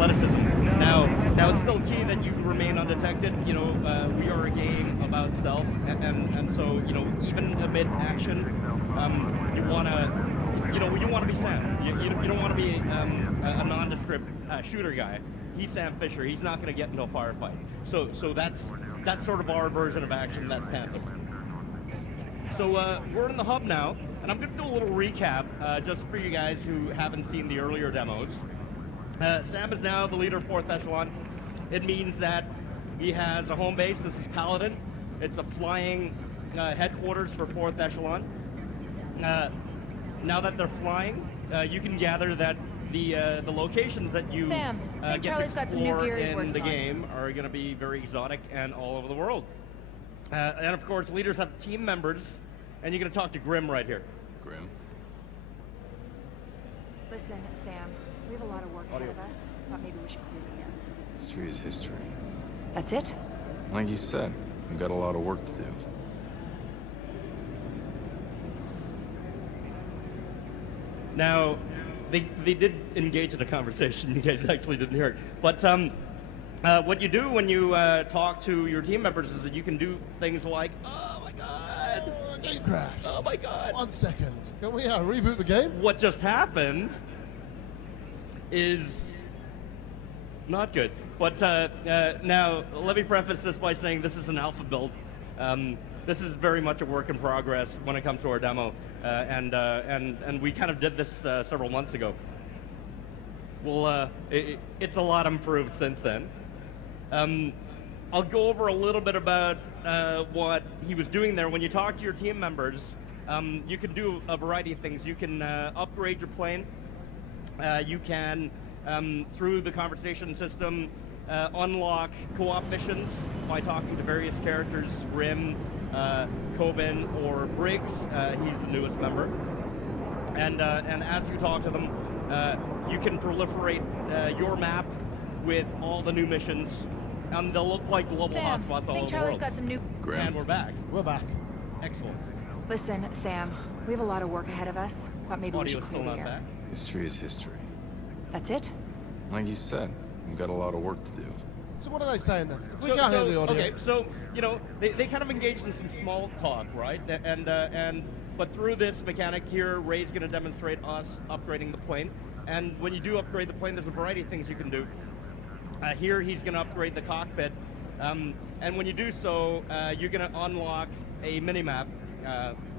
athleticism. Now it's still key that you remain undetected. You know, we are a game about stealth, and so, you know, even amid action, you wanna be Sam. You don't want to be a nondescript shooter guy. He's Sam Fisher. He's not going to get into a firefight. So that's sort of our version of action. That's Panther. So we're in the hub now, and I'm going to do a little recap just for you guys who haven't seen the earlier demos. Sam is now the leader of 4th Echelon. It means that he has a home base. This is Paladin. It's a flying headquarters for 4th Echelon. Now that they're flying, you can gather that the locations that you Sam, I think Charlie's got some new gear he's working in the game are going to be very exotic and all over the world. And of course, leaders have team members, and you're going to talk to Grim right here. Grim? Listen, Sam, we have a lot of work ahead of us. Thought maybe we should clear the air. History is history. That's it? Like you said, we've got a lot of work to do. Now, they did engage in a conversation. You guys actually didn't hear it. But what you do when you talk to your team members is that you can do things like, oh my god, game crash. Oh my god. 1 second. Can we reboot the game? What just happened is not good. But now, let me preface this by saying this is an alpha build. This is very much a work in progress when it comes to our demo, and we kind of did this several months ago. Well, it's a lot improved since then. I'll go over a little bit about what he was doing there. When you talk to your team members, you can do a variety of things. You can upgrade your plane. You can, through the conversation system, unlock co-op missions by talking to various characters, Grim, Coben, or Briggs. He's the newest member. And as you talk to them, you can proliferate your map with all the new missions. They'll look like global Sam, hotspots all over the I think Charlie's world. got some new... Grim? And we're back. We're back. Excellent. Listen, Sam, we have a lot of work ahead of us. Thought maybe we should Audio's clear still the not air. back. History is history. That's it? Like you said, we've got a lot of work to do. So what are they saying then? We can't hear the audio. Okay, so, you know, they kind of engaged in some small talk, right? But through this mechanic here, Ray's going to demonstrate us upgrading the plane. And when you do upgrade the plane, there's a variety of things you can do. Here, he's going to upgrade the cockpit. And when you do so, you're going to unlock a mini-map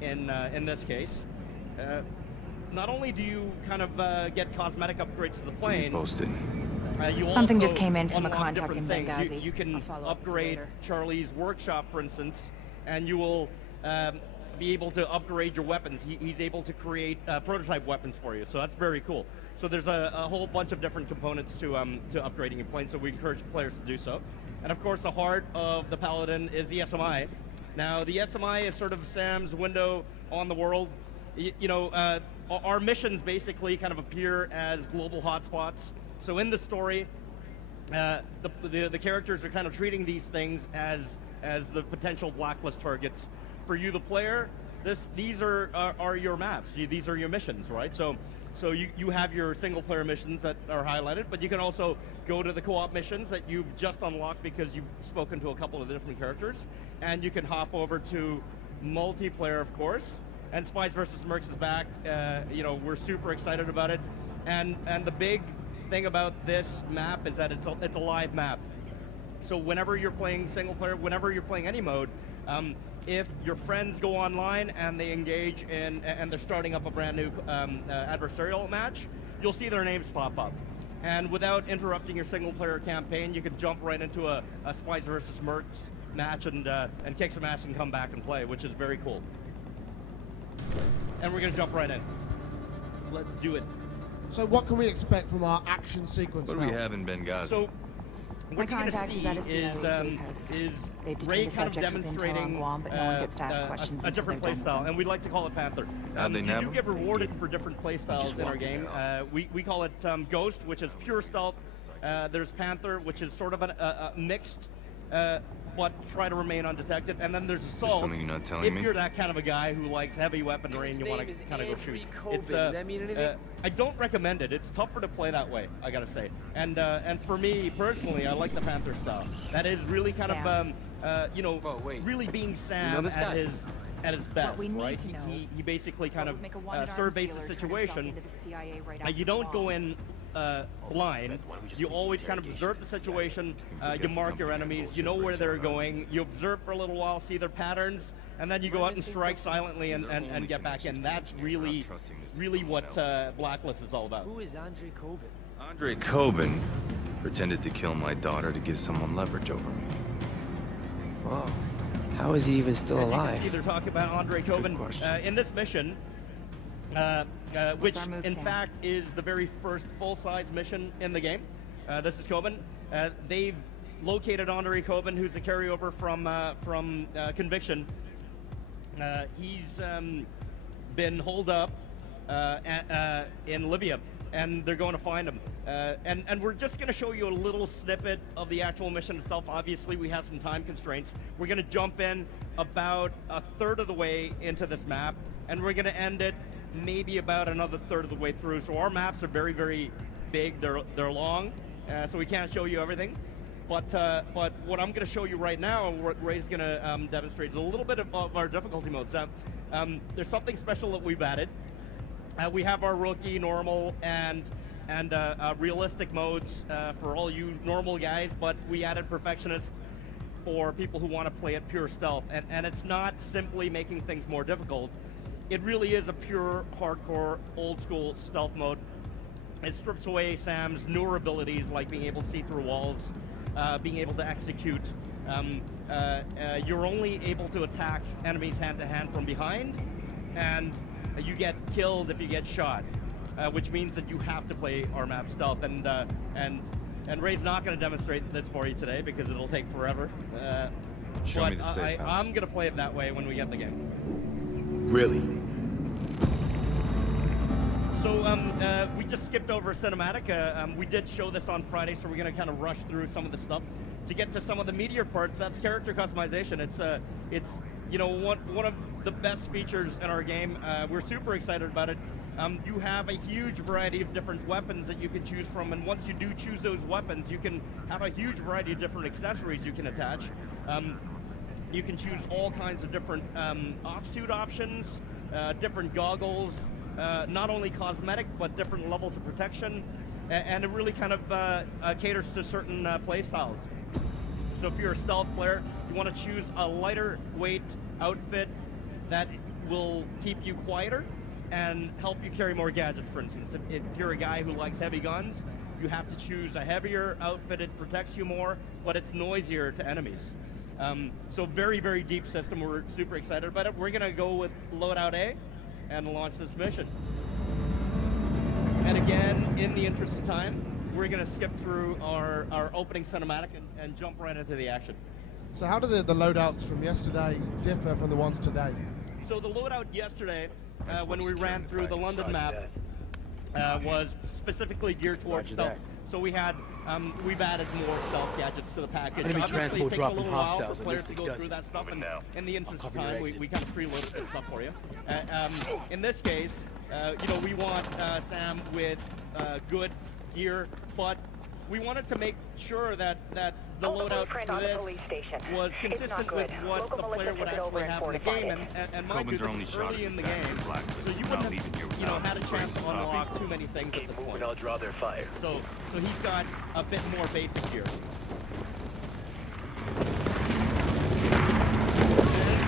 in this case. Not only do you kind of get cosmetic upgrades to the plane, Posted. you Something also just came in from a unlock contact in different things. Benghazi. You can I'll follow up with you upgrade later. Charlie's workshop, for instance, and you will be able to upgrade your weapons. He's able to create prototype weapons for you, so that's very cool. So there's a whole bunch of different components to upgrading your plane, so we encourage players to do so. And of course, the heart of the Paladin is the SMI. Now, the SMI is sort of Sam's window on the world. You know, our missions basically kind of appear as global hotspots. So in the story, the characters are kind of treating these things as the potential blacklist targets. For you, the player, these are your maps. These are your missions, right? So you have your single-player missions that are highlighted, but you can also go to the co-op missions that you've just unlocked because you've spoken to a couple of different characters, and you can hop over to multiplayer, of course. And Spies vs. Mercs is back. You know, we're super excited about it, and the big thing about this map is that it's a live map. So whenever you're playing single player, whenever you're playing any mode, if your friends go online and they engage in, and they're starting up a brand new adversarial match, you'll see their names pop up. And without interrupting your single player campaign, you can jump right into a Spies vs. Mercs match and kick some ass and come back and play, which is very cool. And we're gonna jump right in. Let's do it. So what can we expect from our action sequence What now? do we have in Benghazi? So My what you're gonna contact is see at a CIA safe house. is They've detained Ray a kind of subject with intel on demonstrating Guam, but no one gets to ask questions a until different they're done playstyle, with and we like to call it Panther. How'd they You nab do him? get rewarded for different playstyles in our game. We call it Ghost, which is pure stealth. There's Panther, which is sort of a mixed but try to remain undetected. And then there's assault. There's something you're not telling if me? you're that kind of a guy who likes heavy weaponry and you want to kind of go shoot. It's, Does that mean anything? I don't recommend it. It's tougher to play that way, I gotta say. And for me personally, I like the Panther style. That is really kind of you know, really being Sam at his best, we need right? to know. He basically kind of Make a one-armed surveys the dealer turn situation. himself into the CIA right after You the don't go war. in blind. You always kind of observe the situation. You mark your enemies. You know where they're going. You observe for a little while, see their patterns, and then you go out and strike silently and get back in. That's really what Blacklist is all about. Who is Andre Coben? Andre Coben pretended to kill my daughter to give someone leverage over me. Whoa. How is he even still As alive? you can see, they're talking about Andre Coben in this mission, which our move, in Sam? fact is the very first full-size mission in the game. This is Coben. They've located Andre Coben, who's a carryover from Conviction. He's been holed up in Libya, and they're going to find him. And we're just going to show you a little snippet of the actual mission itself. Obviously, we have some time constraints. We're going to jump in about a third of the way into this map, and we're going to end it maybe about another third of the way through. So our maps are very, very big. They're long, so we can't show you everything. But what I'm going to show you right now, and what Ray's going to demonstrate, is a little bit of our difficulty modes. There's something special that we've added. We have our rookie, normal, and realistic modes for all you normal guys, but we added perfectionist for people who want to play it pure stealth. And it's not simply making things more difficult. It really is a pure, hardcore, old-school stealth mode. It strips away Sam's newer abilities, like being able to see through walls, being able to execute. You're only able to attack enemies hand-to-hand from behind, and you get killed if you get shot, which means that you have to play our map stealth. And Ray's not going to demonstrate this for you today because it'll take forever. Show me the safe house. I'm going to play it that way when we get the game. Really? So we just skipped over cinematic. We did show this on Friday, so we're going to kind of rush through some of the stuff to get to some of the meatier parts. That's character customization. It's you know, one of the best features in our game. We're super excited about it. You have a huge variety of different weapons that you can choose from, and once you do choose those weapons, you can have a huge variety of different accessories you can attach. You can choose all kinds of different opsuit options, different goggles, not only cosmetic, but different levels of protection, and it really kind of caters to certain play styles. So if you're a stealth player, you want to choose a lighter weight outfit that will keep you quieter and help you carry more gadgets, for instance. If you're a guy who likes heavy guns, you have to choose a heavier outfit. It protects you more, but it's noisier to enemies. So very, very deep system. We're super excited about it. We're going to go with loadout A and launch this mission. And again, in the interest of time, we're going to skip through our opening cinematic and jump right into the action. So how do the loadouts from yesterday differ from the ones today? So the loadout yesterday, when we ran through the London map, was specifically geared towards stealth. So we had, we've added more stealth gadgets to the package. Enemy Obviously, transport it takes dropping a little while hostiles, for at players least to it go does through it. that stuff, and in the interest of cover your time, exit. we kind of preloaded this stuff for you. In this case, you know, we want Sam with good gear, but we wanted to make sure that the loadout for this was consistent with what the player would actually have in the game, and mind you, this is early in the game, so you wouldn't have, you know, had a chance to unlock too many things at this point. I'll draw their fire. So he's got a bit more basic gear.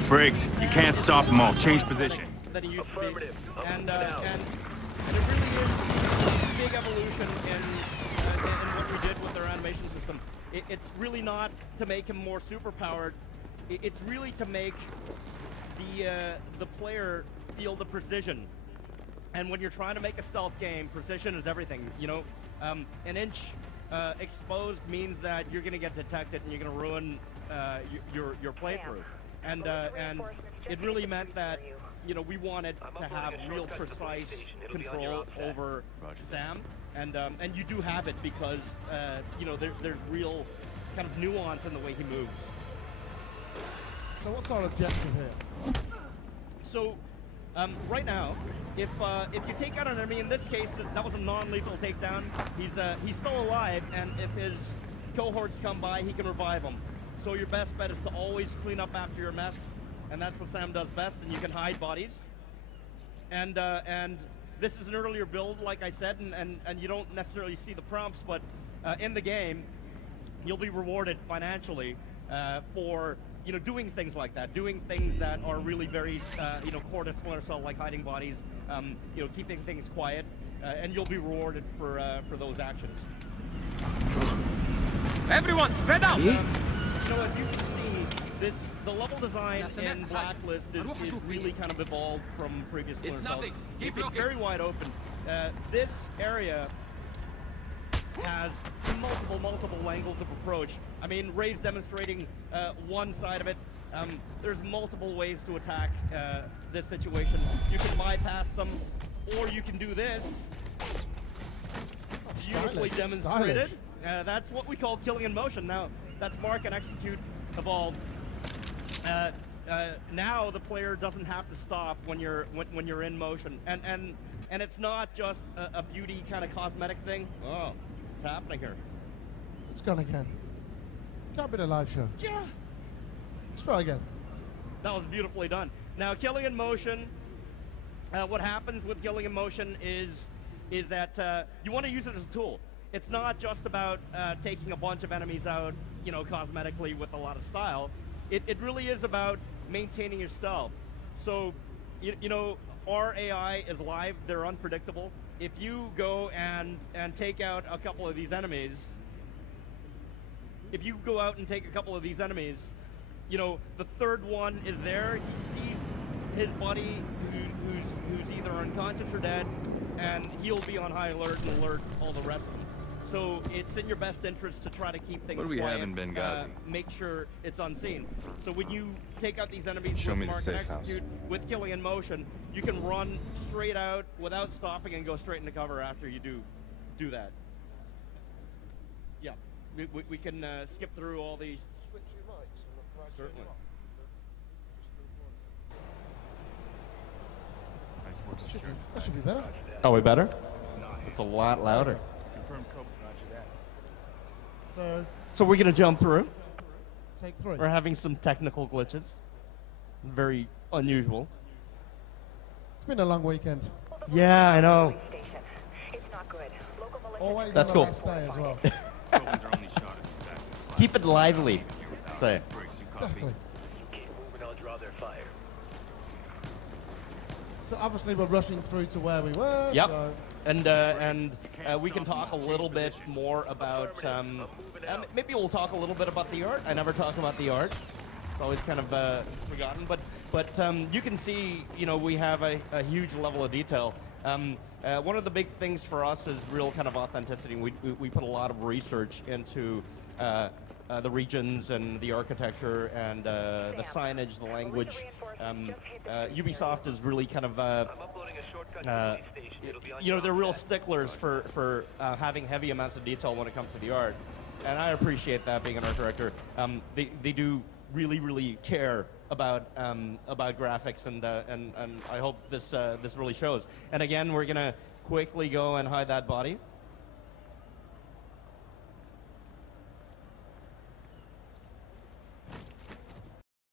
Briggs, you can't stop them all. Change position. Than he used to be. And it really is a big evolution in what we did with our animation system. It's really not to make him more superpowered. It's really to make the player feel the precision. And when you're trying to make a stealth game, precision is everything. You know, an inch exposed means that you're going to get detected and you're going to ruin your playthrough. And it really meant that, you know, we wanted to have real precise control over Sam, and you do have it because you know, there's real kind of nuance in the way he moves. So what's our objective here? So, right now, if you take out an enemy, in this case, that was a non-lethal takedown. He's still alive, and if his cohorts come by, he can revive them. So your best bet is to always clean up after your mess, and that's what Sam does best. And you can hide bodies. And this is an earlier build, like I said, and you don't necessarily see the prompts, but in the game, you'll be rewarded financially for doing things like that, doing things that are really very core to Splinter Cell, like hiding bodies, keeping things quiet, and you'll be rewarded for those actions. Everyone, spread out! As you can see, the level design in Blacklist is really kind of evolved from previous Splinter Cells. Nothing. Keep it's looking. very wide open. This area has multiple angles of approach. I mean, Ray's demonstrating one side of it. There's multiple ways to attack this situation. You can bypass them, or you can do this. Beautifully demonstrated. That's what we call killing in motion. Now, that's mark and execute evolved. Now the player doesn't have to stop when you're in motion, and it's not just a beauty kind of cosmetic thing. Oh, it's happening here. It's gone again. Can't be the live show. Yeah. Let's try again. That was beautifully done. Now, killing in motion. What happens with killing in motion is that you want to use it as a tool. It's not just about taking a bunch of enemies out, cosmetically with a lot of style. It really is about maintaining your stealth. So, our AI is live. They're unpredictable. If you go and take out a couple of these enemies, the third one is there. He sees his buddy who's either unconscious or dead, and he'll be on high alert and alert all the rest of them. So it's in your best interest to try to keep things What do we quiet, have in Benghazi? make sure it's unseen. So when you take out these enemies Show with me the mark and safe house. execute, with killing in motion, you can run straight out without stopping and go straight into cover after you do that. Yeah, we can skip through all the... Switch your mics and the price. Certainly. Nice work, secure. That should be better. Oh, way better? It's a lot louder. Confirm code. Roger that. So So we're gonna jump through. take 3. We're having some technical glitches. Very unusual. It's been a long weekend. Yeah, I know. Always That's on cool. the last day as well. Tokens are only shot at exactly Keep it lively. Say. breaks. You copy? Exactly. Keep moving, I'll draw their fire. So obviously we're rushing through to where we were. Yep. So And we can talk a little bit more about. Maybe we'll talk a little bit about the art. I never talk about the art. It's always kind of forgotten. But you can see, we have a huge level of detail. One of the big things for us is real kind of authenticity. We put a lot of research into the regions and the architecture and the signage, the language. Ubisoft is really kind of, they're real sticklers for having heavy amounts of detail when it comes to the art. And I appreciate that, being an art director. They do really care about graphics, and I hope this really shows. And again, we're gonna quickly go and hide that body.